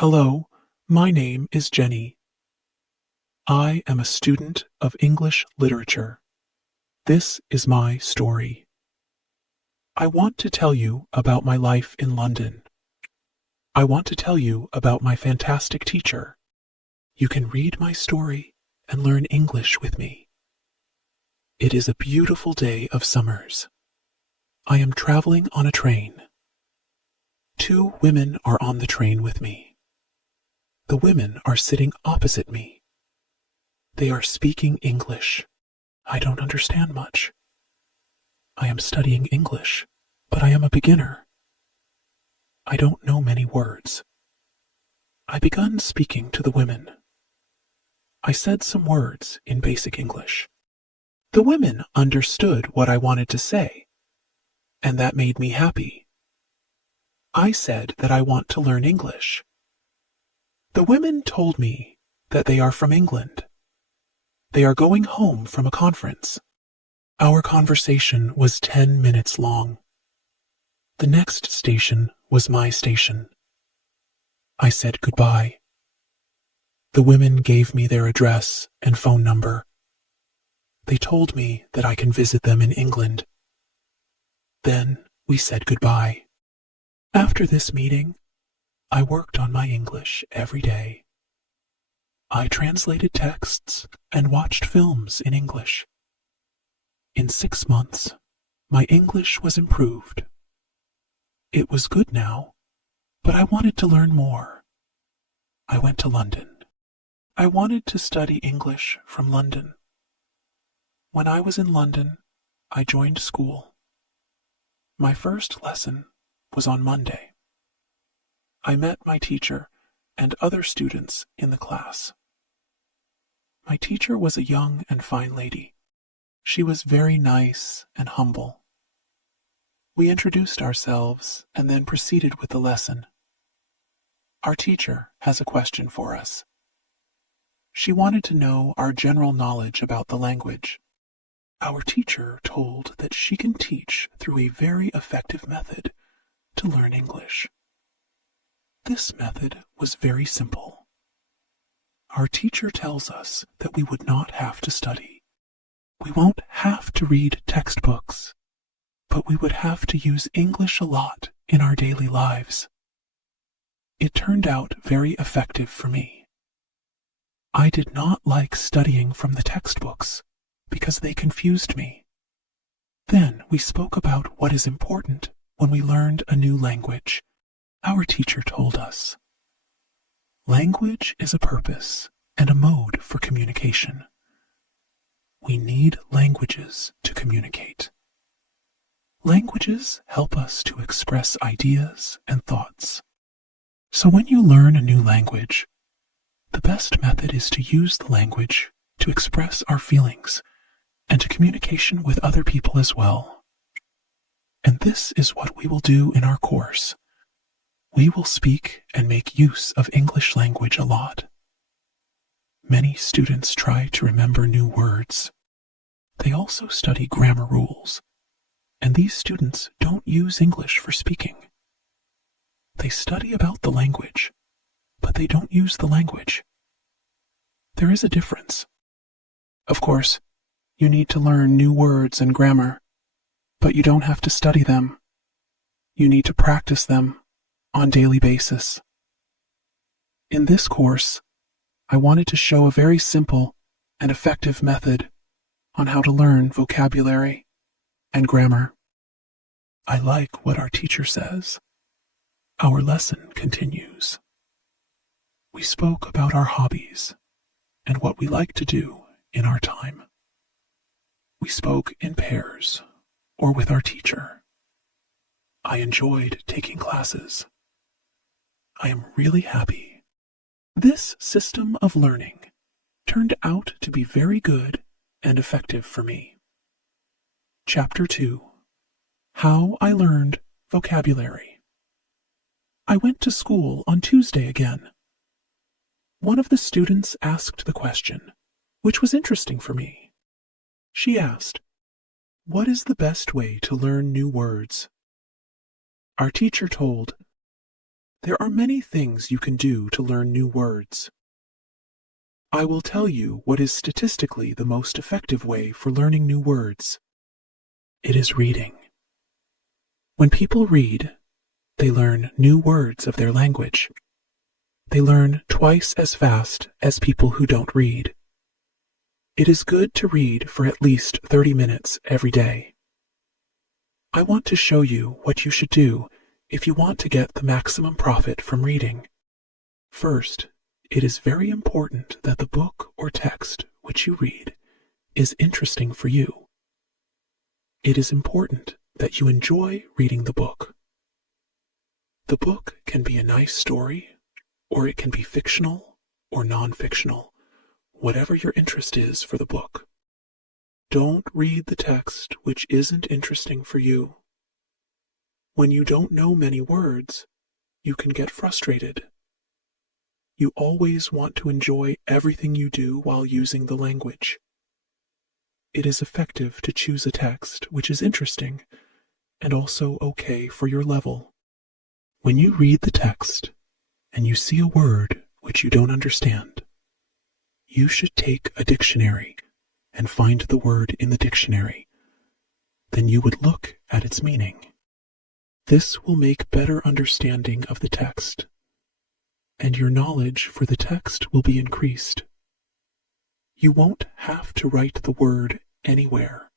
Hello, my name is Jenny. I am a student of English literature. This is my story. I want to tell you about my life in London. I want to tell you about my fantastic teacher. You can read my story and learn English with me. It is a beautiful day of summers. I am traveling on a train. Two women are on the train with me. The women are sitting opposite me. They are speaking English. I don't understand much. I am studying English, but I am a beginner. I don't know many words. I begun speaking to the women. I said some words in basic English. The women understood what I wanted to say, and that made me happy. I said that I want to learn English. The women told me that they are from England. They are going home from a conference. Our conversation was 10 minutes long. The next station was my station. I said goodbye. The women gave me their address and phone number. They told me that I can visit them in England. Then we said goodbye. After this meeting, I worked on my English every day. I translated texts and watched films in English. In 6 months, my English was improved. It was good now, but I wanted to learn more. I went to London. I wanted to study English from London. When I was in London, I joined school. My first lesson was on Monday. I met my teacher and other students in the class. My teacher was a young and fine lady. She was very nice and humble. We introduced ourselves and then proceeded with the lesson. Our teacher has a question for us. She wanted to know our general knowledge about the language. Our teacher told that she can teach through a very effective method to learn English. This method was very simple. Our teacher tells us that we would not have to study. We won't have to read textbooks, but we would have to use English a lot in our daily lives. It turned out very effective for me. I did not like studying from the textbooks because they confused me. Then we spoke about what is important when we learned a new language. Our teacher told us, language is a purpose and a mode for communication. We need languages to communicate. Languages help us to express ideas and thoughts. So when you learn a new language, the best method is to use the language to express our feelings and to communication with other people as well. And this is what we will do in our course. We will speak and make use of English language a lot. Many students try to remember new words. They also study grammar rules, and these students don't use English for speaking. They study about the language, but they don't use the language. There is a difference. Of course, you need to learn new words and grammar, but you don't have to study them. You need to practice them on a daily basis. In this course, I wanted to show a very simple and effective method on how to learn vocabulary and grammar. I like what our teacher says. Our lesson continues. We spoke about our hobbies and what we like to do in our time. We spoke in pairs or with our teacher. I enjoyed taking classes. I am really happy. This system of learning turned out to be very good and effective for me. Chapter 2. How I Learned Vocabulary. I went to school on Tuesday again. One of the students asked the question, which was interesting for me. She asked, "What is the best way to learn new words?" Our teacher told, There are many things you can do to learn new words. I will tell you what is statistically the most effective way for learning new words. It is reading. When people read, they learn new words of their language. They learn twice as fast as people who don't read. It is good to read for at least 30 minutes every day. I want to show you what you should do if you want to get the maximum profit from reading. First, it is very important that the book or text which you read is interesting for you. It is important that you enjoy reading the book. The book can be a nice story, or it can be fictional or non-fictional, whatever your interest is for the book. Don't read the text which isn't interesting for you. When you don't know many words, you can get frustrated. You always want to enjoy everything you do while using the language. It is effective to choose a text which is interesting and also okay for your level. When you read the text and you see a word which you don't understand, you should take a dictionary and find the word in the dictionary. Then you would look at its meaning. This will make better understanding of the text, and your knowledge for the text will be increased. You won't have to write the word anywhere.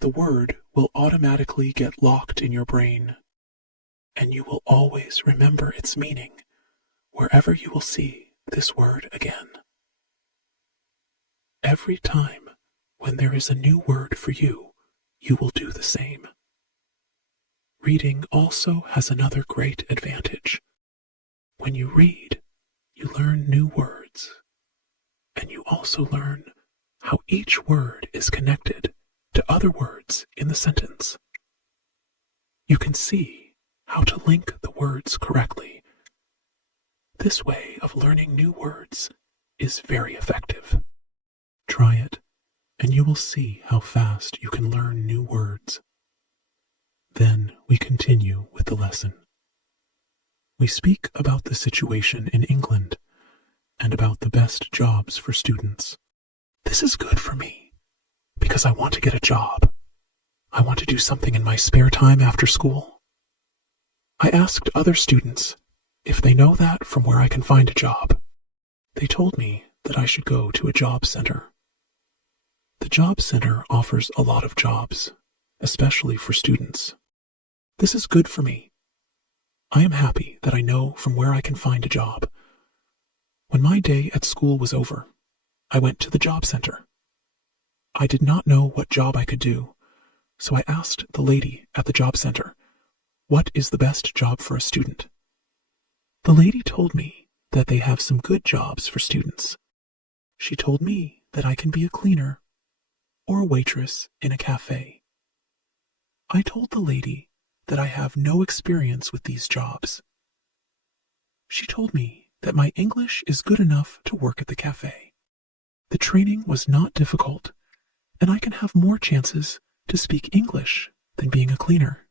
The word will automatically get locked in your brain, and you will always remember its meaning wherever you will see this word again. Every time when there is a new word for you, you will do the same. Reading also has another great advantage. When you read, you learn new words, and you also learn how each word is connected to other words in the sentence. You can see how to link the words correctly. This way of learning new words is very effective. Try it, and you will see how fast you can learn new words. Then we continue with the lesson. We speak about the situation in England and about the best jobs for students. This is good for me because I want to get a job. I want to do something in my spare time after school. I asked other students if they know that from where I can find a job. They told me that I should go to a job center. The job center offers a lot of jobs, especially for students. This is good for me. I am happy that I know from where I can find a job. When my day at school was over, I went to the job center. I did not know what job I could do, so I asked the lady at the job center, "What is the best job for a student?" The lady told me that they have some good jobs for students. She told me that I can be a cleaner or a waitress in a cafe. I told the lady that I have no experience with these jobs. She told me that my English is good enough to work at the cafe. The training was not difficult, and I can have more chances to speak English than being a cleaner.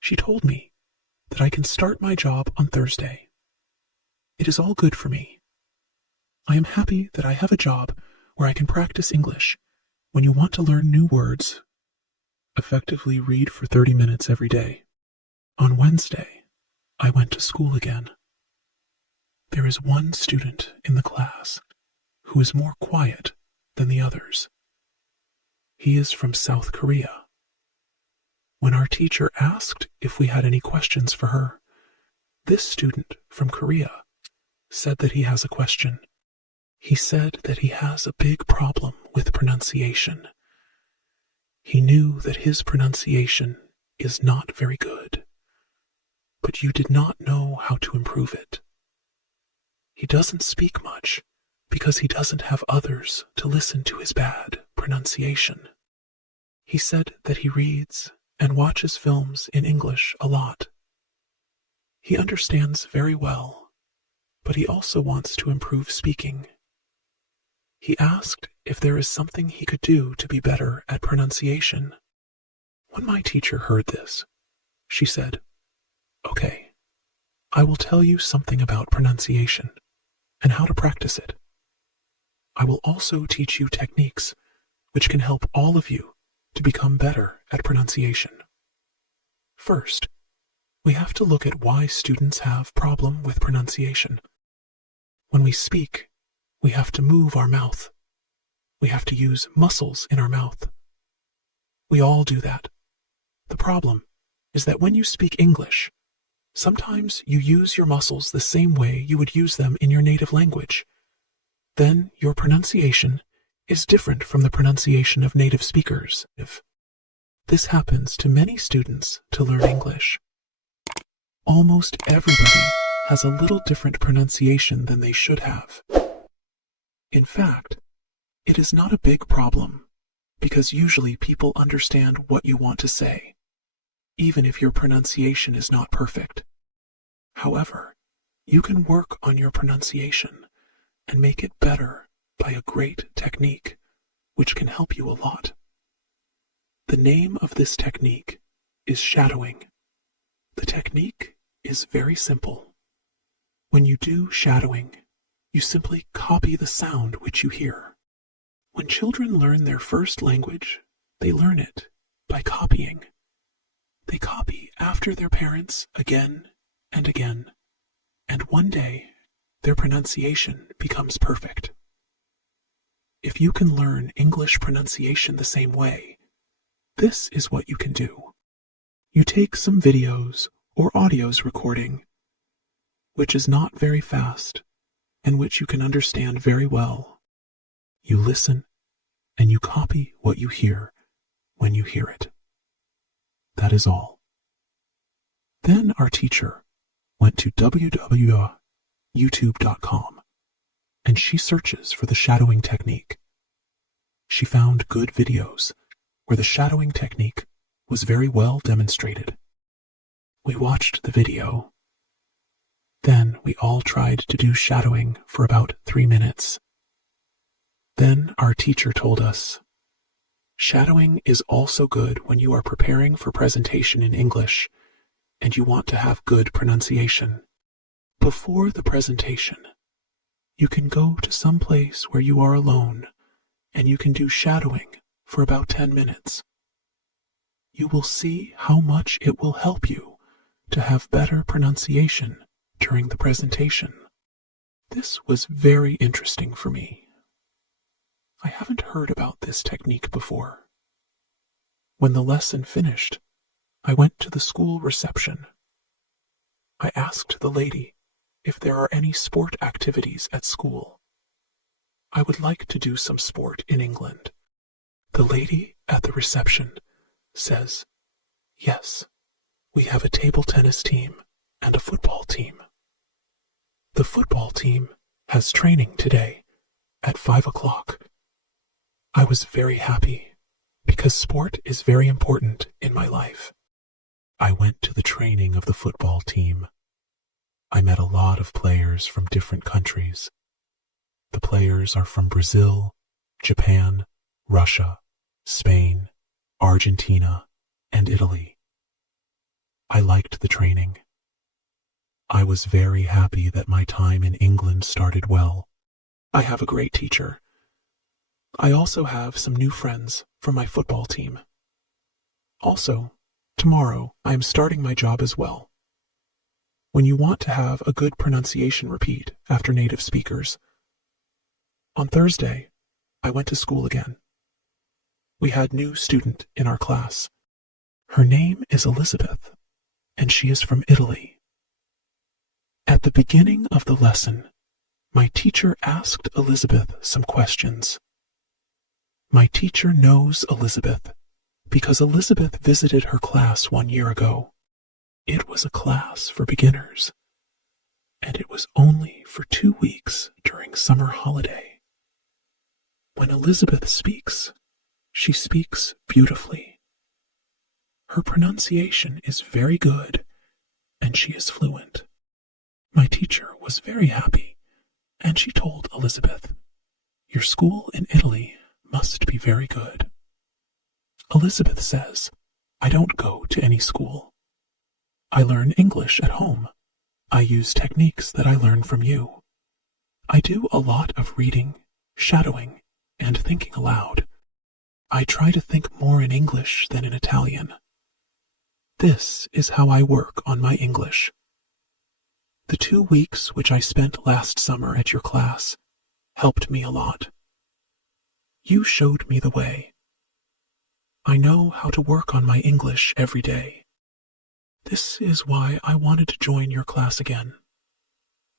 She told me that I can start my job on Thursday. It is all good for me. I am happy that I have a job where I can practice English. When you want to learn new words, effectively read for 30 minutes every day. On Wednesday, I went to school again. There is one student in the class who is more quiet than the others. He is from South Korea. When our teacher asked if we had any questions for her, this student from Korea said that he has a question. He said that he has a big problem with pronunciation. He knew that his pronunciation is not very good, but you did not know how to improve it. He doesn't speak much because he doesn't have others to listen to his bad pronunciation. He said that he reads and watches films in English a lot. He understands very well, but he also wants to improve speaking. He asked if there is something he could do to be better at pronunciation. When my teacher heard this, she said, "Okay, I will tell you something about pronunciation and how to practice it. I will also teach you techniques which can help all of you to become better at pronunciation. First, we have to look at why students have problem with pronunciation. When we speak, we have to move our mouth. We have to use muscles in our mouth. We all do that. The problem is that when you speak English, sometimes you use your muscles the same way you would use them in your native language. Then your pronunciation is different from the pronunciation of native speakers. This happens to many students to learn English. Almost everybody has a little different pronunciation than they should have. In fact, it is not a big problem because usually people understand what you want to say, even if your pronunciation is not perfect. However, you can work on your pronunciation and make it better by a great technique, which can help you a lot. The name of this technique is shadowing. The technique is very simple. When you do shadowing, you simply copy the sound which you hear. When children learn their first language, they learn it by copying. They copy after their parents again and again, and one day their pronunciation becomes perfect. If you can learn English pronunciation the same way, this is what you can do. You take some videos or audios recording, which is not very fast and which you can understand very well. You listen and you copy what you hear when you hear it. That is all. Then our teacher went to www.youtube.com and she searches for the shadowing technique. She found good videos where the shadowing technique was very well demonstrated. We watched the video. Then we all tried to do shadowing for about 3 minutes. Then our teacher told us, shadowing is also good when you are preparing for presentation in English and you want to have good pronunciation. Before the presentation, you can go to some place where you are alone and you can do shadowing for about 10 minutes. You will see how much it will help you to have better pronunciation during the presentation. This was very interesting for me. I haven't heard about this technique before. When the lesson finished, I went to the school reception. I asked the lady if there are any sport activities at school. I would like to do some sport in England. The lady at the reception says, yes, we have a table tennis team and a football team. The football team has training today at 5 o'clock. I was very happy because sport is very important in my life. I went to the training of the football team. I met a lot of players from different countries. The players are from Brazil, Japan, Russia, Spain, Argentina, and Italy. I liked the training. I was very happy that my time in England started well. I have a great teacher. I also have some new friends from my football team. Also, tomorrow I am starting my job as well. When you want to have a good pronunciation repeat after native speakers. On Thursday, I went to school again. We had a new student in our class. Her name is Elizabeth, and she is from Italy. At the beginning of the lesson, my teacher asked Elizabeth some questions. My teacher knows Elizabeth because Elizabeth visited her class 1 year ago. It was a class for beginners, and it was only for 2 weeks during summer holiday. When Elizabeth speaks, she speaks beautifully. Her pronunciation is very good, and she is fluent. My teacher was very happy, and she told Elizabeth, "Your school in Italy must be very good." Elizabeth says, "I don't go to any school. I learn English at home, I use techniques that I learned from you. I do a lot of reading, shadowing, and thinking aloud. I try to think more in English than in Italian. This is how I work on my English. The 2 weeks which I spent last summer at your class helped me a lot. You showed me the way. I know how to work on my English every day. This is why I wanted to join your class again.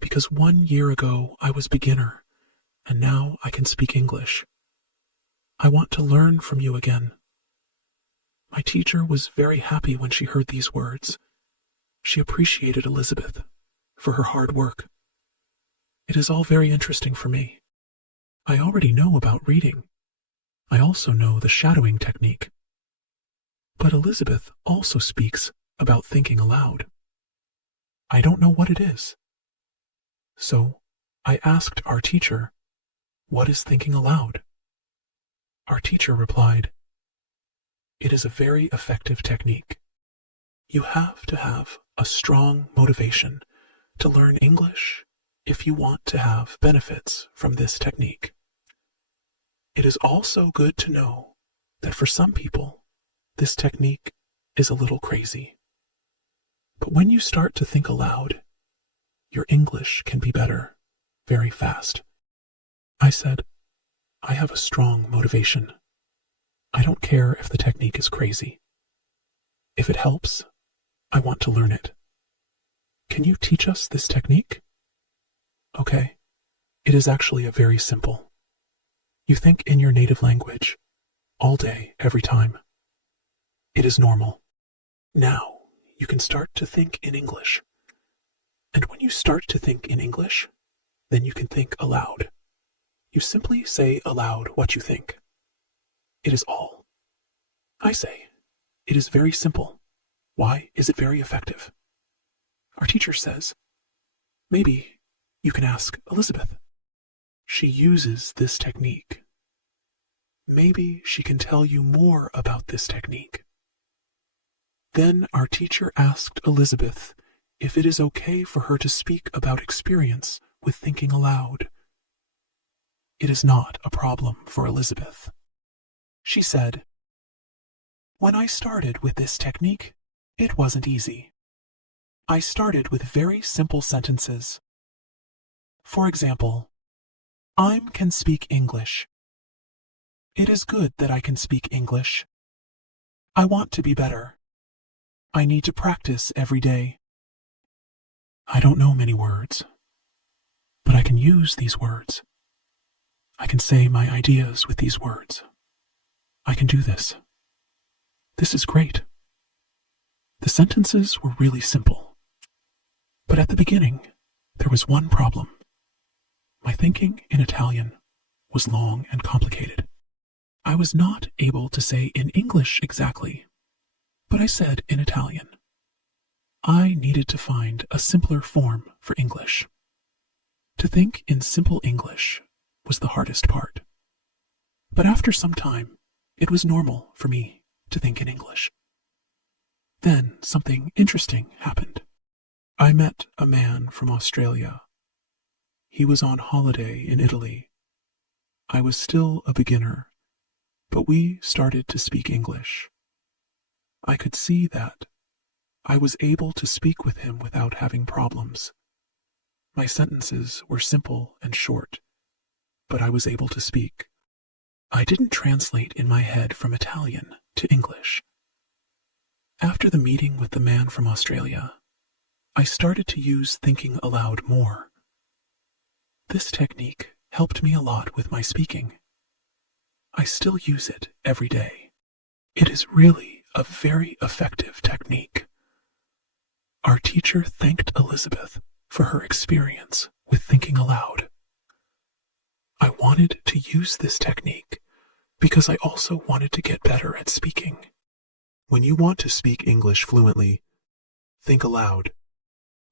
Because 1 year ago I was beginner, and now I can speak English. I want to learn from you again. My teacher was very happy when she heard these words. She appreciated Elizabeth for her hard work. It is all very interesting for me. I already know about reading. I also know the shadowing technique. But Elizabeth also speaks about thinking aloud. I don't know what it is. So I asked our teacher, "What is thinking aloud?" Our teacher replied, "It is a very effective technique. You have to have a strong motivation to learn English if you want to have benefits from this technique. It is also good to know that for some people, this technique is a little crazy. But when you start to think aloud, your English can be better very fast." I said, "I have a strong motivation. I don't care if the technique is crazy. If it helps, I want to learn it. Can you teach us this technique?" Okay, it is actually a very simple. You think in your native language, all day, every time. It is normal. Now, you can start to think in English. And when you start to think in English, then you can think aloud. You simply say aloud what you think. It is all. I say, it is very simple. Why is it very effective? Our teacher says, maybe you can ask Elizabeth. She uses this technique. Maybe she can tell you more about this technique. Then our teacher asked Elizabeth if it is okay for her to speak about experience with thinking aloud. It is not a problem for Elizabeth. She said, "When I started with this technique, it wasn't easy. I started with very simple sentences. For example, I can speak English. It is good that I can speak English. I want to be better. I need to practice every day. I don't know many words, but I can use these words. I can say my ideas with these words. I can do this. This is great." The sentences were really simple. But at the beginning, there was one problem. My thinking in Italian was long and complicated. I was not able to say in English exactly, but I said in Italian. I needed to find a simpler form for English. To think in simple English was the hardest part. But after some time, it was normal for me to think in English. Then something interesting happened. I met a man from Australia. He was on holiday in Italy. I was still a beginner, but we started to speak English. I could see that I was able to speak with him without having problems. My sentences were simple and short, but I was able to speak. I didn't translate in my head from Italian to English. After the meeting with the man from Australia, I started to use thinking aloud more. This technique helped me a lot with my speaking. I still use it every day. It is really a very effective technique. Our teacher thanked Elizabeth for her experience with thinking aloud. I wanted to use this technique because I also wanted to get better at speaking. When you want to speak English fluently, think aloud.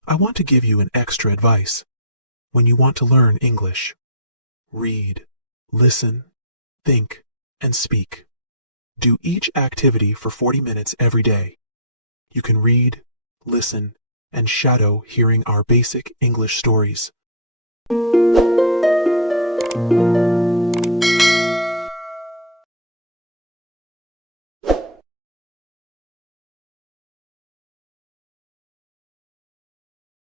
I want to give you an extra advice. When you want to learn English, read, listen, think, and speak. Do each activity for 40 minutes every day. You can read, listen, and Shadow hearing our basic English stories.